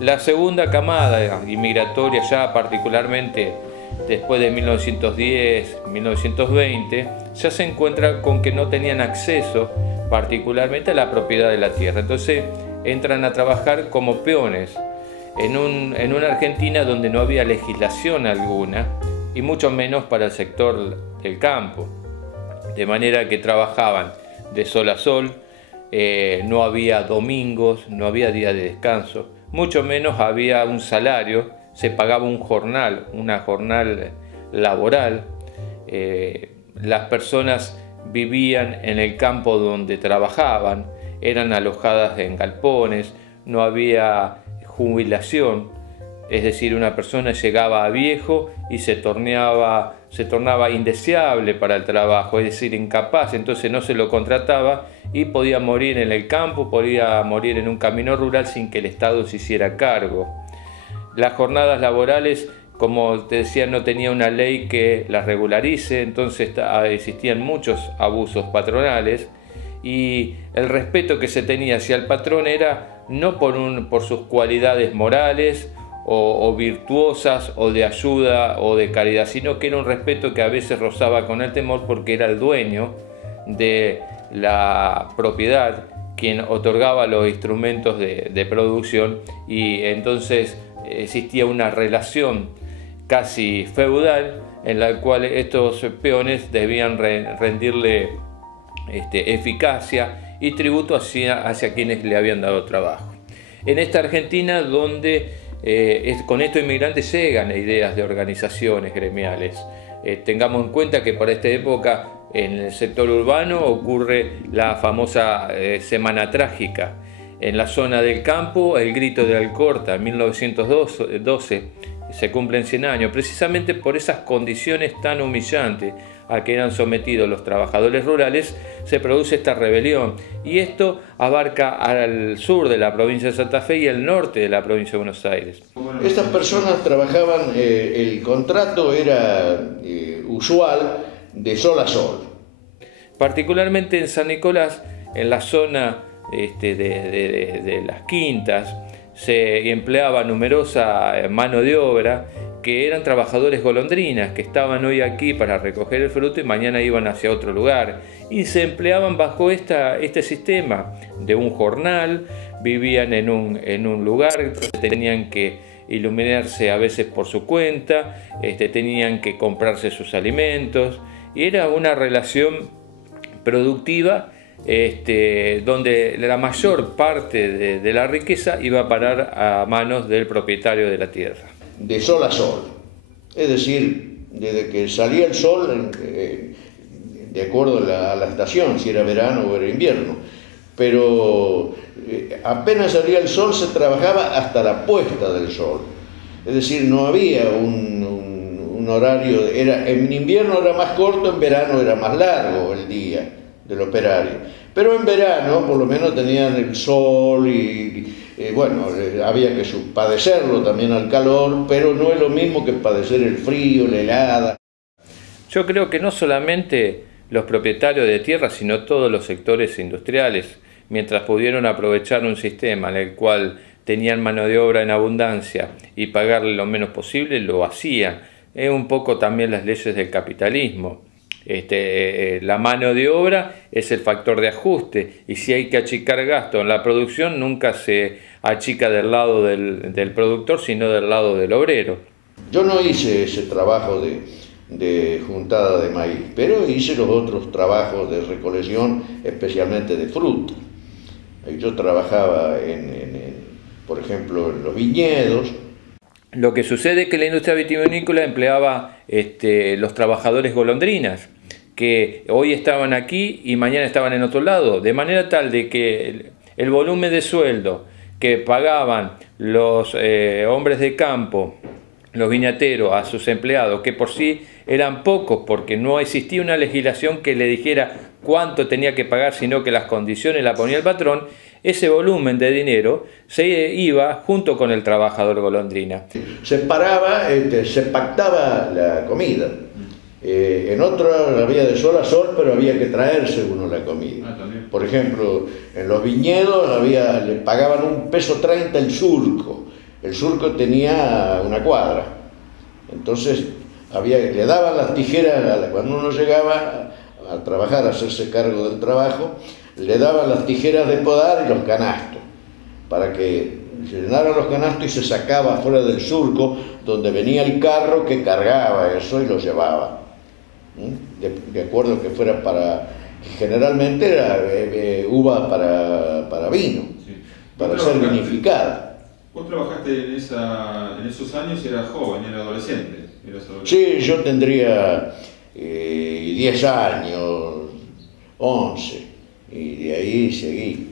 La segunda camada inmigratoria, ya particularmente después de 1910, 1920, ya se encuentra con que no tenían acceso particularmente a la propiedad de la tierra. Entonces entran a trabajar como peones en una Argentina donde no había legislación alguna y mucho menos para el sector del campo. De manera que trabajaban de sol a sol, no había domingos, no había día de descanso, mucho menos había un salario, se pagaba una jornal laboral. Las personas vivían en el campo donde trabajaban, eran alojadas en galpones, no había jubilación, es decir, una persona llegaba a viejo y se tornaba indeseable para el trabajo, es decir, incapaz, entonces no se lo contrataba y podía morir en el campo, podía morir en un camino rural sin que el Estado se hiciera cargo. Las jornadas laborales, como te decía, no tenía una ley que las regularice, entonces existían muchos abusos patronales y el respeto que se tenía hacia el patrón era no por sus cualidades morales o virtuosas o de ayuda o de caridad, sino que era un respeto que a veces rozaba con el temor porque era el dueño de la propiedad quien otorgaba los instrumentos de producción y entonces existía una relación casi feudal en la cual estos peones debían rendirle eficacia y tributo hacia quienes le habían dado trabajo. En esta Argentina donde con estos inmigrantes llegan ideas de organizaciones gremiales. Tengamos en cuenta que para esta época en el sector urbano ocurre la famosa Semana Trágica. En la zona del campo, el Grito de Alcorta, en 1912, se cumplen 100 años, precisamente por esas condiciones tan humillantes a que eran sometidos los trabajadores rurales, se produce esta rebelión. Y esto abarca al sur de la provincia de Santa Fe y el norte de la provincia de Buenos Aires. Estas personas trabajaban, el contrato era usual de sol a sol. Particularmente en San Nicolás, en la zona de las quintas, se empleaba numerosa mano de obra que eran trabajadores golondrinas que estaban hoy aquí para recoger el fruto y mañana iban hacia otro lugar y se empleaban bajo este sistema de un jornal, vivían en un lugar, tenían que iluminarse a veces por su cuenta, tenían que comprarse sus alimentos y era una relación productiva donde la mayor parte de la riqueza iba a parar a manos del propietario de la tierra. De sol a sol, es decir, desde que salía el sol, de acuerdo a la estación, si era verano o era invierno, pero apenas salía el sol se trabajaba hasta la puesta del sol, es decir, no había un horario, en invierno era más corto, en verano era más largo el día del operario, pero en verano por lo menos tenían el sol y bueno, había que padecerlo también al calor, pero no es lo mismo que padecer el frío, la helada. Yo creo que no solamente los propietarios de tierra, sino todos los sectores industriales, mientras pudieron aprovechar un sistema en el cual tenían mano de obra en abundancia y pagarle lo menos posible, lo hacían. Es un poco también las leyes del capitalismo. La mano de obra es el factor de ajuste y si hay que achicar gasto en la producción nunca se achica del lado del productor sino del lado del obrero. Yo no hice ese trabajo de juntada de maíz, pero hice los otros trabajos de recolección, especialmente de fruta. Yo trabajaba por ejemplo en los viñedos. Lo que sucede es que la industria vitivinícola empleaba los trabajadores golondrinas, que hoy estaban aquí y mañana estaban en otro lado, de manera tal de que el volumen de sueldo que pagaban los hombres de campo, los viñateros, a sus empleados, que por sí eran pocos porque no existía una legislación que le dijera cuánto tenía que pagar, sino que las condiciones las ponía el patrón, ese volumen de dinero se iba junto con el trabajador golondrina. Se paraba, se pactaba la comida. En otro había de sol a sol, pero había que traerse uno la comida. Por ejemplo, en los viñedos le pagaban $1,30 el surco. El surco tenía una cuadra. Entonces le daban las tijeras, cuando uno llegaba a trabajar, a hacerse cargo del trabajo, le daban las tijeras de podar y los canastos, para que se llenaran los canastos y se sacaba fuera del surco, donde venía el carro que cargaba eso y lo llevaba. De acuerdo que fuera generalmente era uva para vino, sí, para ser vinificada. ¿Vos trabajaste en esos años? ¿Eras joven, era adolescente? Sí, yo tendría 10 años, 11, y de ahí seguí.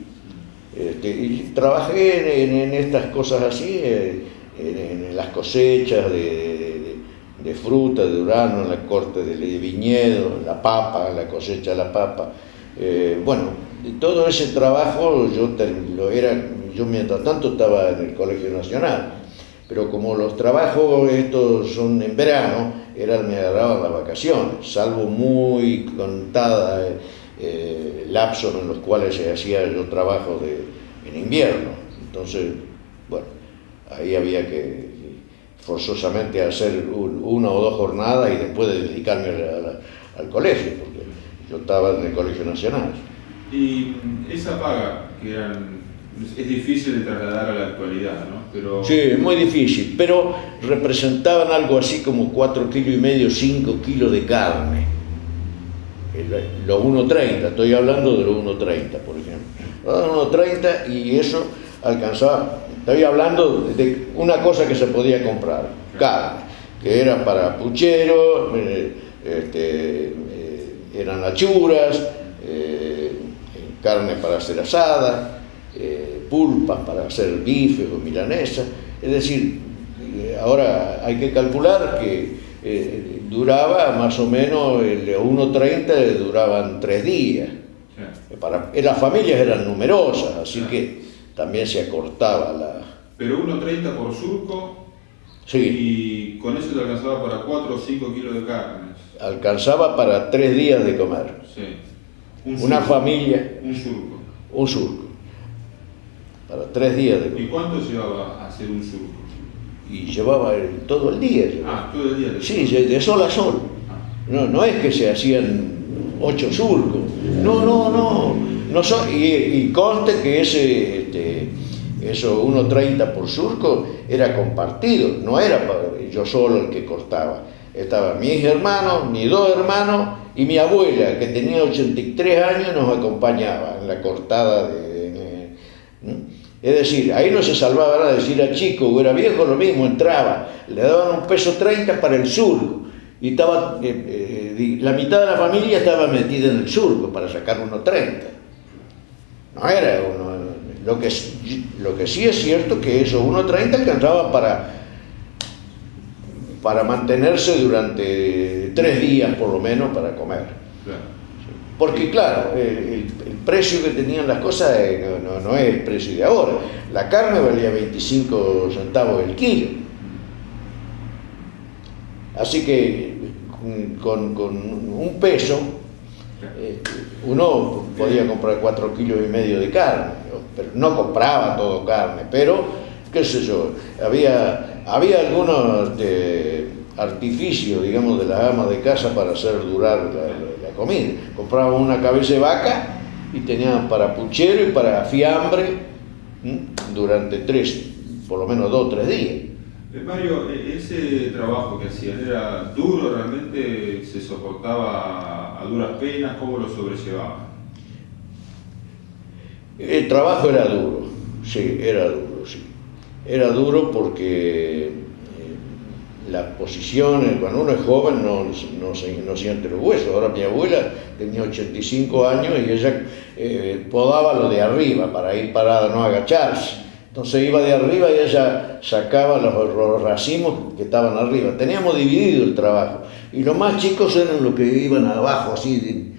Y trabajé en estas cosas así, en las cosechas de fruta, de durazno, en la corte de viñedo, la papa, la cosecha de la papa. Bueno, todo ese trabajo yo mientras tanto estaba en el Colegio Nacional, pero como los trabajos estos son en verano, me agarraban las vacaciones, salvo muy contadas lapsos en los cuales se hacía yo trabajo en invierno. Entonces, bueno, ahí había que forzosamente hacer una o dos jornadas y después dedicarme al colegio, porque yo estaba en el Colegio Nacional. Y esa paga, es difícil de trasladar a la actualidad, ¿no? Pero... Sí, es muy difícil, pero representaban algo así como 4,5 kilos, 5 kilos de carne. Los 1,30, estoy hablando de los 1,30, por ejemplo. Los 1,30 y eso alcanzaba. Estoy hablando de una cosa que se podía comprar, carne, que era para puchero, eran achuras, carne para hacer asada, pulpas para hacer bifes o milanesas. Es decir, ahora hay que calcular que duraba más o menos, el 1,30 duraban 3 días. Las familias eran numerosas, así que también se acortaba la... Pero 1,30 por surco, sí. Y con eso te alcanzaba para 4 o 5 kilos de carne. Alcanzaba para 3 días de comer. Sí. Una familia... Un surco. Un surco. Para 3 días de comer. ¿Y cuánto llevaba a hacer un surco? Y llevaba todo el día. Todo el día. Sí, de sol a sol. No es que se hacían 8 surcos. No y conste que eso 1,30 por surco era compartido, no era yo solo el que cortaba. Estaban mis hermanos, mis 2 hermanos y mi abuela, que tenía 83 años, nos acompañaba en la cortada es decir, ahí no se salvaba nada, si era chico o era viejo, lo mismo, entraba, le daban $1,30 para el surco, y estaba, la mitad de la familia estaba metida en el surco para sacar 1,30. No era lo que sí es cierto que esos 1,30 alcanzaba para mantenerse durante 3 días por lo menos para comer. Porque claro, el precio que tenían las cosas no es el precio de ahora. La carne valía 25 centavos el kilo. Así que con $1 uno podía comprar 4,5 kilos de carne, pero no compraba todo carne, pero qué sé yo, había algunos artificios, digamos, de las amas de casa para hacer durar la comida. Compraban una cabeza de vaca y tenían para puchero y para fiambre durante por lo menos 2 o 3 días. Mario, ese trabajo que hacían era duro, realmente se soportaba a duras penas, ¿cómo lo sobrellevaban? El trabajo era duro, sí, era duro, sí. Era duro porque las posiciones, cuando uno es joven no siente los huesos. Ahora mi abuela tenía 85 años y ella podaba lo de arriba para ir parada, no agacharse. Entonces iba de arriba y ella sacaba los racimos que estaban arriba. Teníamos dividido el trabajo. Y los más chicos eran los que iban abajo, así.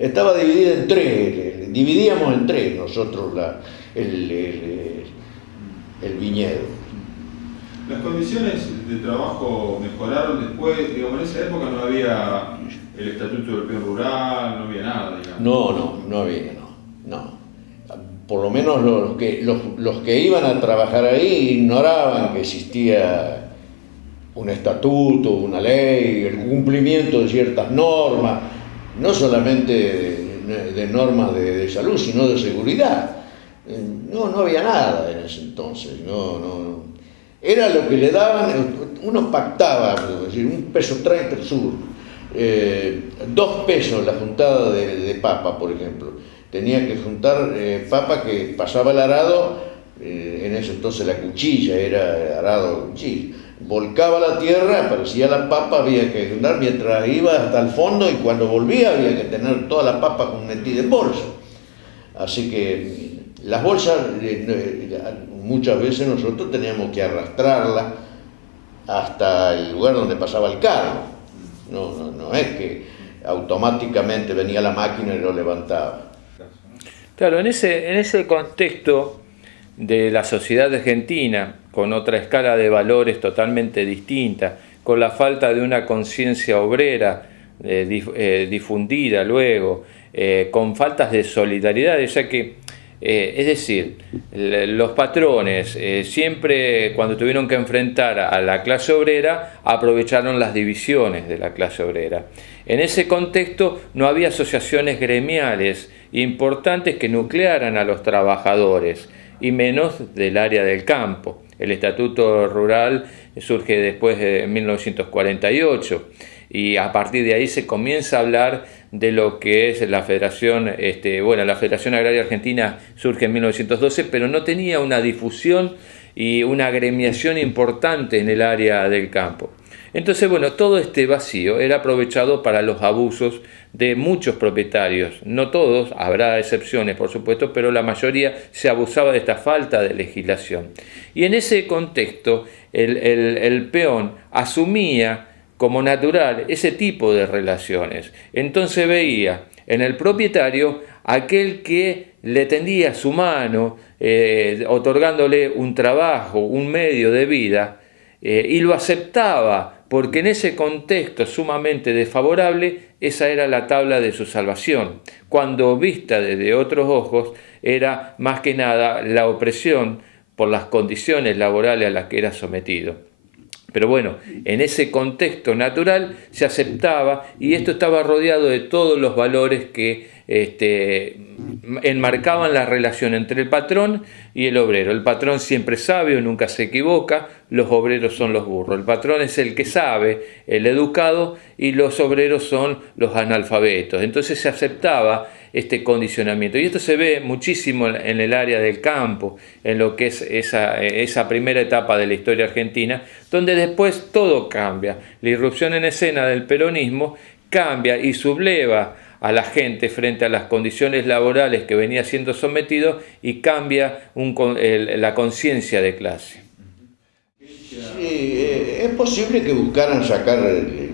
Estaba dividido en 3. dividíamos en tres nosotros el viñedo. ¿Las condiciones de trabajo mejoraron después? Digamos, en esa época no había el estatuto del peón rural, no había nada, digamos. No había, no. Por lo menos los que iban a trabajar ahí ignoraban que existía un estatuto, una ley, el cumplimiento de ciertas normas, no solamente de normas de salud, sino de seguridad. No había nada en ese entonces, no. Era lo que le daban, uno pactaba, es decir, 1,30 pesos el sur, 2 pesos la juntada de papa, por ejemplo. Tenía que juntar papa que pasaba el arado, en ese entonces la cuchilla, era arado cuchilla. Volcaba la tierra, aparecía la papa, había que juntar mientras iba hasta el fondo y cuando volvía había que tener toda la papa metida en bolsa. Así que las bolsas, muchas veces nosotros teníamos que arrastrarlas hasta el lugar donde pasaba el carro. No es que automáticamente venía la máquina y lo levantaba. Claro, en ese contexto de la sociedad argentina, con otra escala de valores totalmente distinta, con la falta de una conciencia obrera difundida luego, con faltas de solidaridad, ya que es decir, los patrones siempre cuando tuvieron que enfrentar a la clase obrera aprovecharon las divisiones de la clase obrera. En ese contexto no había asociaciones gremiales importantes que nuclearan a los trabajadores y menos del área del campo. El Estatuto Rural surge después de 1948 y a partir de ahí se comienza a hablar de lo que es la Federación, la Federación Agraria Argentina surge en 1912, pero no tenía una difusión y una agremiación importante en el área del campo. Entonces, todo este vacío era aprovechado para los abusos de muchos propietarios, no todos, habrá excepciones por supuesto, pero la mayoría se abusaba de esta falta de legislación. Y en ese contexto el peón asumía como natural ese tipo de relaciones. Entonces veía en el propietario aquel que le tendía su mano, otorgándole un trabajo, un medio de vida, y lo aceptaba, porque en ese contexto sumamente desfavorable, esa era la tabla de su salvación. Cuando vista desde otros ojos, era más que nada la opresión por las condiciones laborales a las que era sometido. Pero en ese contexto natural se aceptaba y esto estaba rodeado de todos los valores que enmarcaban la relación entre el patrón y el obrero. El patrón siempre es sabio, nunca se equivoca, los obreros son los burros. El patrón es el que sabe, el educado, y los obreros son los analfabetos. Entonces se aceptaba este condicionamiento. Y esto se ve muchísimo en el área del campo, en lo que es esa primera etapa de la historia argentina, donde después todo cambia. La irrupción en escena del peronismo cambia y subleva a la gente frente a las condiciones laborales que venía siendo sometido y cambia la conciencia de clase. Sí, es posible que buscaran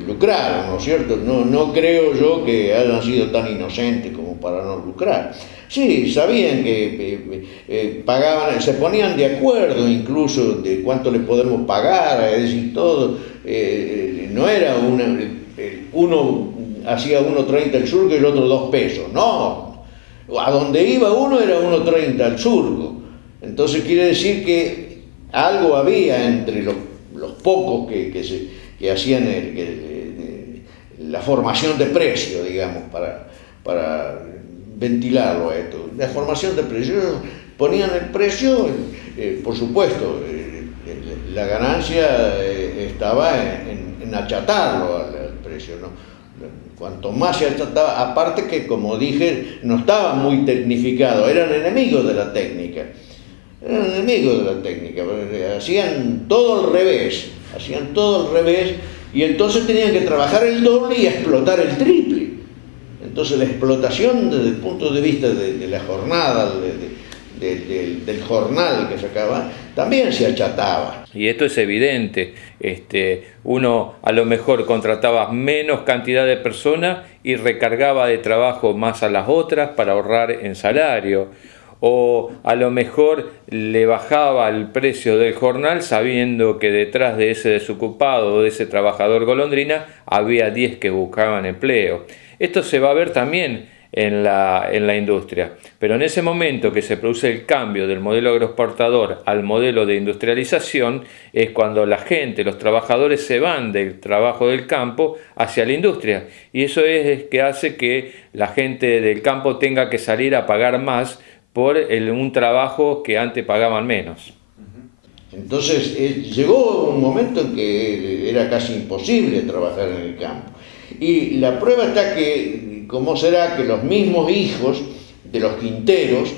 lucrar, ¿no es cierto? No creo yo que hayan sido tan inocentes como para no lucrar. Sí, sabían que pagaban, se ponían de acuerdo incluso de cuánto le podemos pagar, es decir, todo. No era uno hacía 1,30 el surco y el otro 2 pesos, no. A donde iba uno era 1,30 el surco. Entonces quiere decir que algo había entre los pocos que hacían la formación de precio, digamos, para ventilarlo a esto. La formación de precios, ponían el precio, por supuesto, la ganancia estaba en achatarlo al precio, ¿no? Cuanto más se achataba, aparte que, como dije, no estaban muy tecnificados, eran enemigos de la técnica. Hacían todo al revés, y entonces tenían que trabajar el doble y explotar el triple. Entonces la explotación desde el punto de vista de la jornada, del jornal que sacaba, también se achataba. Y esto es evidente, uno a lo mejor contrataba menos cantidad de personas y recargaba de trabajo más a las otras para ahorrar en salario, o a lo mejor le bajaba el precio del jornal sabiendo que detrás de ese desocupado o de ese trabajador golondrina había 10 que buscaban empleo. Esto se va a ver también en la industria, pero en ese momento que se produce el cambio del modelo agroexportador al modelo de industrialización es cuando la gente, los trabajadores se van del trabajo del campo hacia la industria, y eso es que hace que la gente del campo tenga que salir a pagar más por un trabajo que antes pagaban menos. Entonces llegó un momento en que era casi imposible trabajar en el campo, y la prueba está que ¿cómo será que los mismos hijos de los quinteros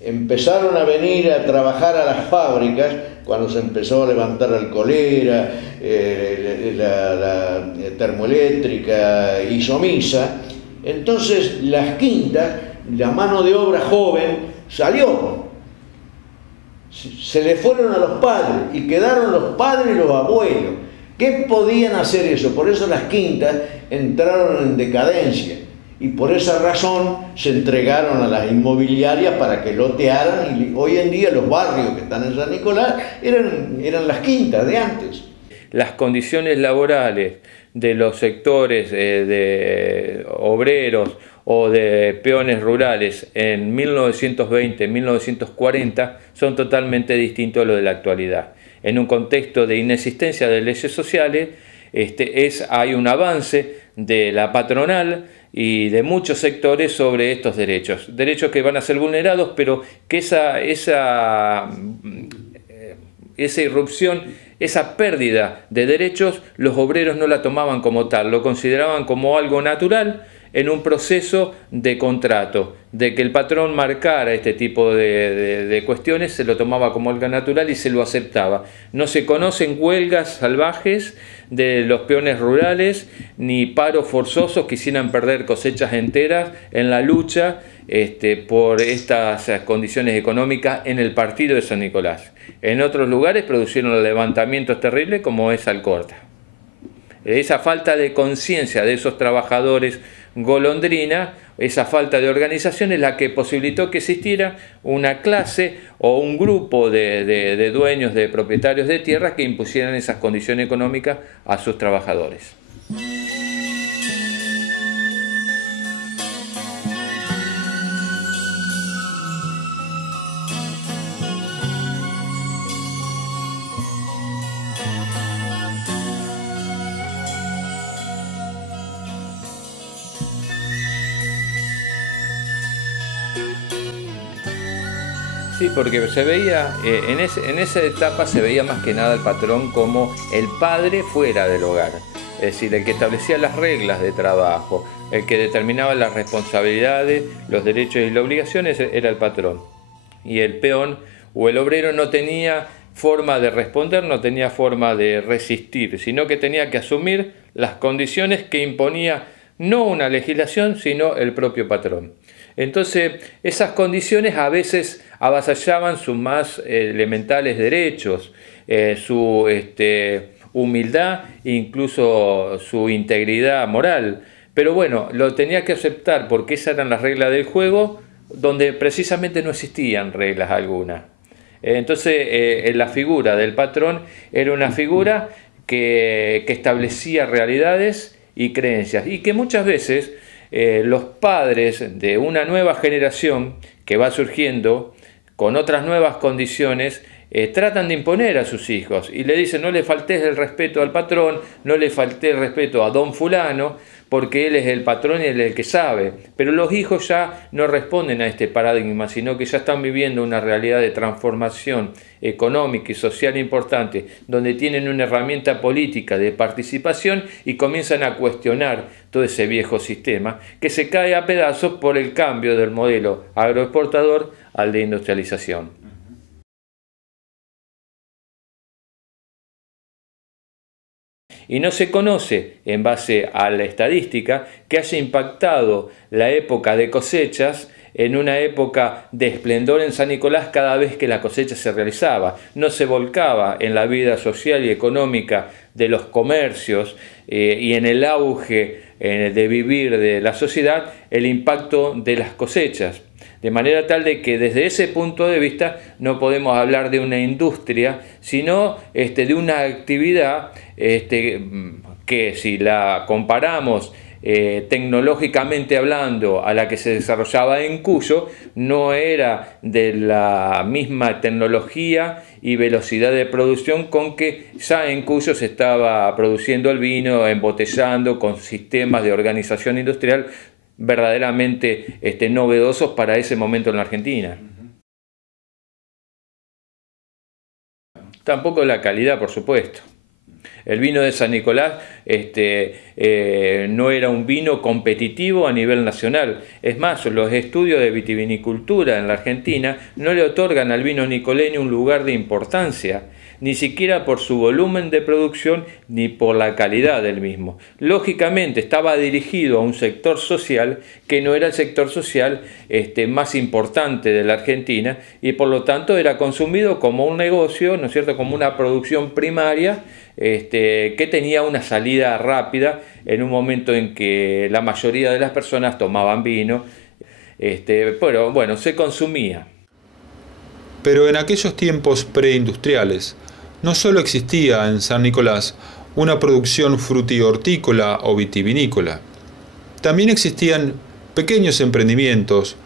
empezaron a venir a trabajar a las fábricas cuando se empezó a levantar Alcolera, la termoeléctrica Isomisa? Entonces las quintas, la mano de obra joven salió, se le fueron a los padres y quedaron los padres y los abuelos. ¿Qué podían hacer eso? Por eso las quintas entraron en decadencia y por esa razón se entregaron a las inmobiliarias para que lotearan, y hoy en día los barrios que están en San Nicolás eran las quintas de antes. Las condiciones laborales de los sectores de obreros o de peones rurales en 1920, 1940 son totalmente distintos a lo de la actualidad. En un contexto de inexistencia de leyes sociales, hay un avance de la patronal y de muchos sectores sobre estos derechos que van a ser vulnerados, pero que esa irrupción, esa pérdida de derechos, los obreros no la tomaban como tal, lo consideraban como algo natural en un proceso de contrato, de que el patrón marcara este tipo de cuestiones, se lo tomaba como algo natural y se lo aceptaba. No se conocen huelgas salvajes de los peones rurales, ni paros forzosos que hicieran perder cosechas enteras en la lucha por estas condiciones económicas en el partido de San Nicolás. En otros lugares produjeron levantamientos terribles como es Alcorta. Esa falta de conciencia de esos trabajadores golondrina, esa falta de organización es la que posibilitó que existiera una clase o un grupo de dueños, de propietarios de tierras que impusieran esas condiciones económicas a sus trabajadores. Sí, porque se veía, en esa etapa se veía más que nada al patrón como el padre fuera del hogar, es decir, el que establecía las reglas de trabajo, el que determinaba las responsabilidades, los derechos y las obligaciones era el patrón. Y el peón o el obrero no tenía forma de responder, no tenía forma de resistir, sino que tenía que asumir las condiciones que imponía no una legislación, sino el propio patrón. Entonces, esas condiciones a veces avasallaban sus más elementales derechos, su humildad e incluso su integridad moral. Pero bueno, lo tenía que aceptar porque esas eran las reglas del juego, donde precisamente no existían reglas algunas. Entonces, la figura del patrón era una figura que establecía realidades y creencias, y que muchas veces los padres de una nueva generación que va surgiendo con otras nuevas condiciones tratan de imponer a sus hijos y le dicen: no le faltes el respeto al patrón, no le faltes el respeto a don fulano, porque él es el patrón y él es el que sabe. Pero los hijos ya no responden a este paradigma, sino que ya están viviendo una realidad de transformación económica y social importante, donde tienen una herramienta política de participación y comienzan a cuestionar todo ese viejo sistema que se cae a pedazos por el cambio del modelo agroexportador al de industrialización. Y no se conoce, en base a la estadística, que haya impactado la época de cosechas en una época de esplendor en San Nicolás cada vez que la cosecha se realizaba. No se volcaba en la vida social y económica de los comercios y en el auge de vivir de la sociedad el impacto de las cosechas. De manera tal de que desde ese punto de vista no podemos hablar de una industria, sino de una actividad que si la comparamos tecnológicamente hablando a la que se desarrollaba en Cuyo, no era de la misma tecnología y velocidad de producción con que ya en Cuyo se estaba produciendo el vino, embotellando con sistemas de organización industrial verdaderamente novedosos para ese momento en la Argentina. Tampoco la calidad, por supuesto. El vino de San Nicolás no era un vino competitivo a nivel nacional. Es más, los estudios de vitivinicultura en la Argentina no le otorgan al vino nicoleño un lugar de importancia, ni siquiera por su volumen de producción ni por la calidad del mismo. Lógicamente estaba dirigido a un sector social que no era el sector social más importante de la Argentina y por lo tanto era consumido como un negocio, ¿no es cierto?, como una producción primaria que tenía una salida rápida en un momento en que la mayoría de las personas tomaban vino, pero bueno, se consumía. Pero en aquellos tiempos preindustriales, no solo existía en San Nicolás una producción frutihortícola o vitivinícola, también existían pequeños emprendimientos,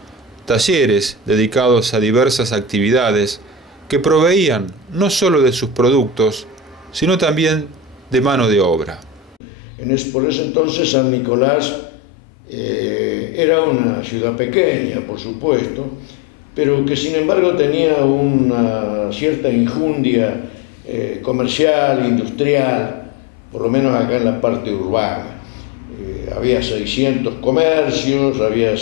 talleres dedicados a diversas actividades que proveían no solo de sus productos, sino también de mano de obra. Por ese entonces San Nicolás era una ciudad pequeña, por supuesto, pero que sin embargo tenía una cierta enjundia comercial, industrial, por lo menos acá en la parte urbana. Había 600 comercios, había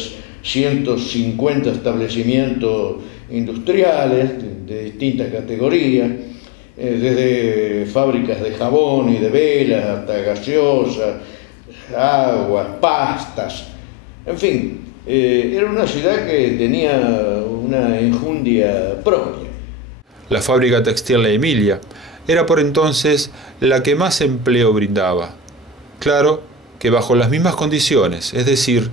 150 establecimientos industriales de distintas categorías, desde fábricas de jabón y de velas hasta gaseosas, aguas, pastas, en fin, era una ciudad que tenía una enjundia propia. La fábrica textil La Emilia era por entonces la que más empleo brindaba. Claro que bajo las mismas condiciones, es decir,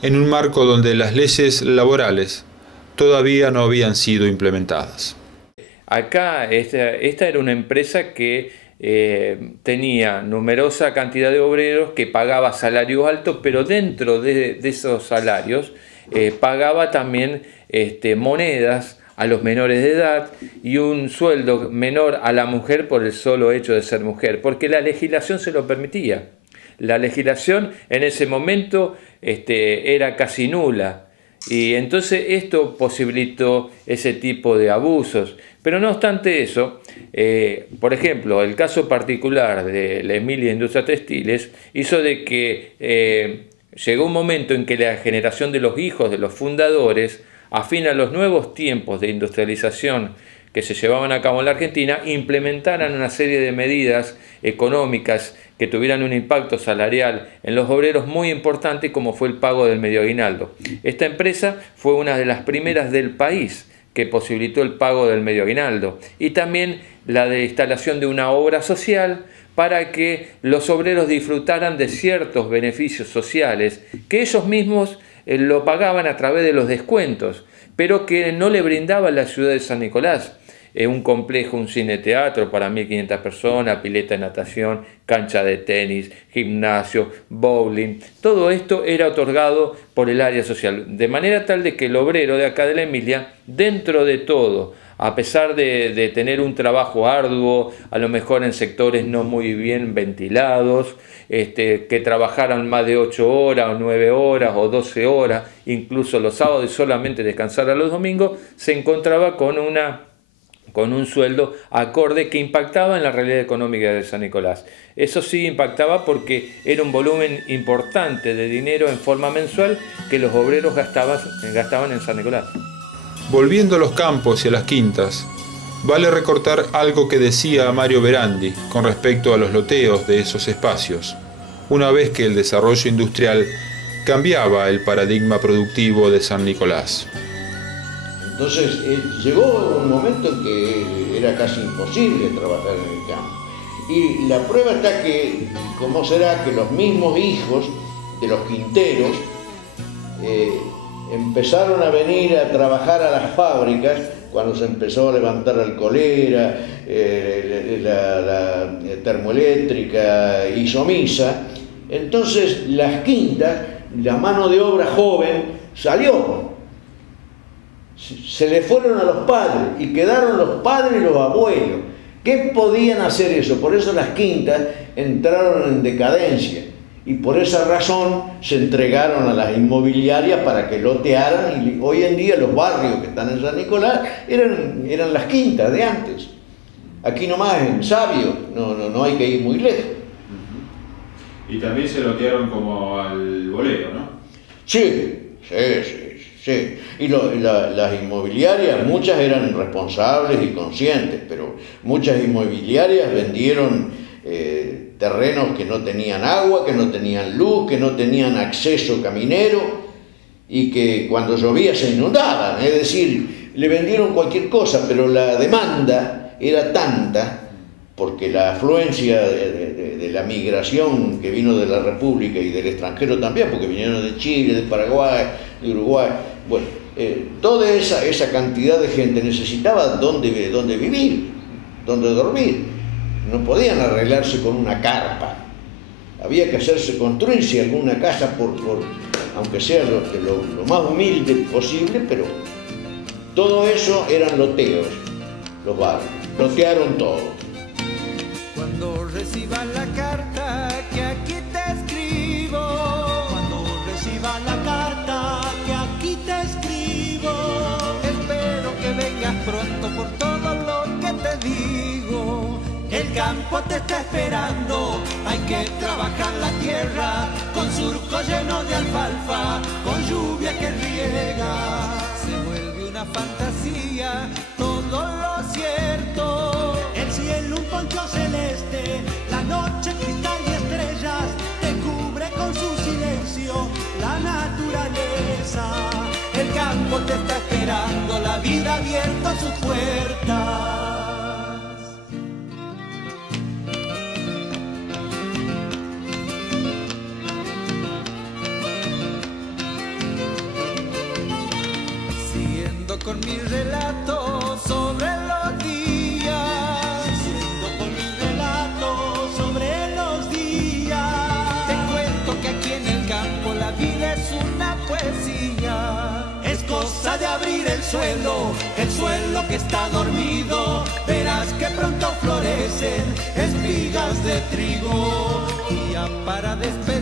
en un marco donde las leyes laborales todavía no habían sido implementadas. Acá esta era una empresa que tenía numerosa cantidad de obreros, que pagaba salarios altos, pero dentro de esos salarios pagaba también monedas a los menores de edad y un sueldo menor a la mujer por el solo hecho de ser mujer, porque la legislación se lo permitía. La legislación en ese momento era casi nula y entonces esto posibilitó ese tipo de abusos. Pero no obstante eso, por ejemplo, el caso particular de La Emilia Industria Textiles hizo de que llegó un momento en que la generación de los hijos de los fundadores, afín a los nuevos tiempos de industrialización que se llevaban a cabo en la Argentina, implementaran una serie de medidas económicas que tuvieran un impacto salarial en los obreros muy importante, como fue el pago del medio aguinaldo. Esta empresa fue una de las primeras del país que posibilitó el pago del medio aguinaldo y también la de instalación de una obra social para que los obreros disfrutaran de ciertos beneficios sociales que ellos mismos lo pagaban a través de los descuentos, pero que no le brindaba la ciudad de San Nicolás. Un complejo, un cine-teatro para 1.500 personas, pileta de natación, cancha de tenis, gimnasio, bowling. Todo esto era otorgado por el área social, de manera tal de que el obrero de acá de La Emilia, dentro de todo, a pesar de tener un trabajo arduo, a lo mejor en sectores no muy bien ventilados, que trabajaran más de 8 horas o 9 horas o 12 horas, incluso los sábados y solamente descansar a los domingos, se encontraba con un sueldo acorde que impactaba en la realidad económica de San Nicolás. Eso sí impactaba porque era un volumen importante de dinero en forma mensual que los obreros gastaban en San Nicolás. Volviendo a los campos y a las quintas, vale recortar algo que decía Mario Berandi con respecto a los loteos de esos espacios, una vez que el desarrollo industrial cambiaba el paradigma productivo de San Nicolás. Entonces llegó un momento en que era casi imposible trabajar en el campo. Y la prueba está que, ¿cómo será que los mismos hijos de los quinteros empezaron a venir a trabajar a las fábricas cuando se empezó a levantar Alcolera, la termoeléctrica y Somisa? Entonces las quintas, la mano de obra joven salió. Se le fueron a los padres y quedaron los padres y los abuelos. ¿Qué podían hacer eso? Por eso las quintas entraron en decadencia y por esa razón se entregaron a las inmobiliarias para que lotearan, y hoy en día los barrios que están en San Nicolás eran las quintas de antes. Aquí nomás en Sabio, no hay que ir muy lejos. Y también se lotearon como al bolero, ¿no? Sí. Y las inmobiliarias, muchas eran responsables y conscientes, pero muchas inmobiliarias vendieron terrenos que no tenían agua, que no tenían luz, que no tenían acceso caminero y que cuando llovía se inundaban. Es decir, le vendieron cualquier cosa, pero la demanda era tanta, porque la afluencia de la migración que vino de la República y del extranjero también, porque vinieron de Chile, de Paraguay, de Uruguay, bueno, toda esa cantidad de gente necesitaba dónde vivir, dónde dormir. No podían arreglarse con una carpa, había que construirse alguna casa, aunque sea lo más humilde posible, pero todo eso eran loteos, los barrios, lotearon todo. Cuando recibas la carta que aquí te escribo, cuando recibas la carta que aquí te escribo, espero que vengas pronto por todo lo que te digo. El campo te está esperando, hay que trabajar la tierra, con surco lleno de alfalfa, con lluvia que riega. Se vuelve una fantasía todo lo cierto. El cielo un poncho celeste, la noche cristal y estrellas, te cubre con su silencio la naturaleza. El campo te está esperando, la vida ha abierto sus puertas. Siguiendo con mi relato sobre los días, siguiendo con mi relato sobre los días, te cuento que aquí en el campo la vida es una poesía. Es cosa de abrir el suelo que está dormido, verás que pronto florecen espigas de trigo. Y ya para despedir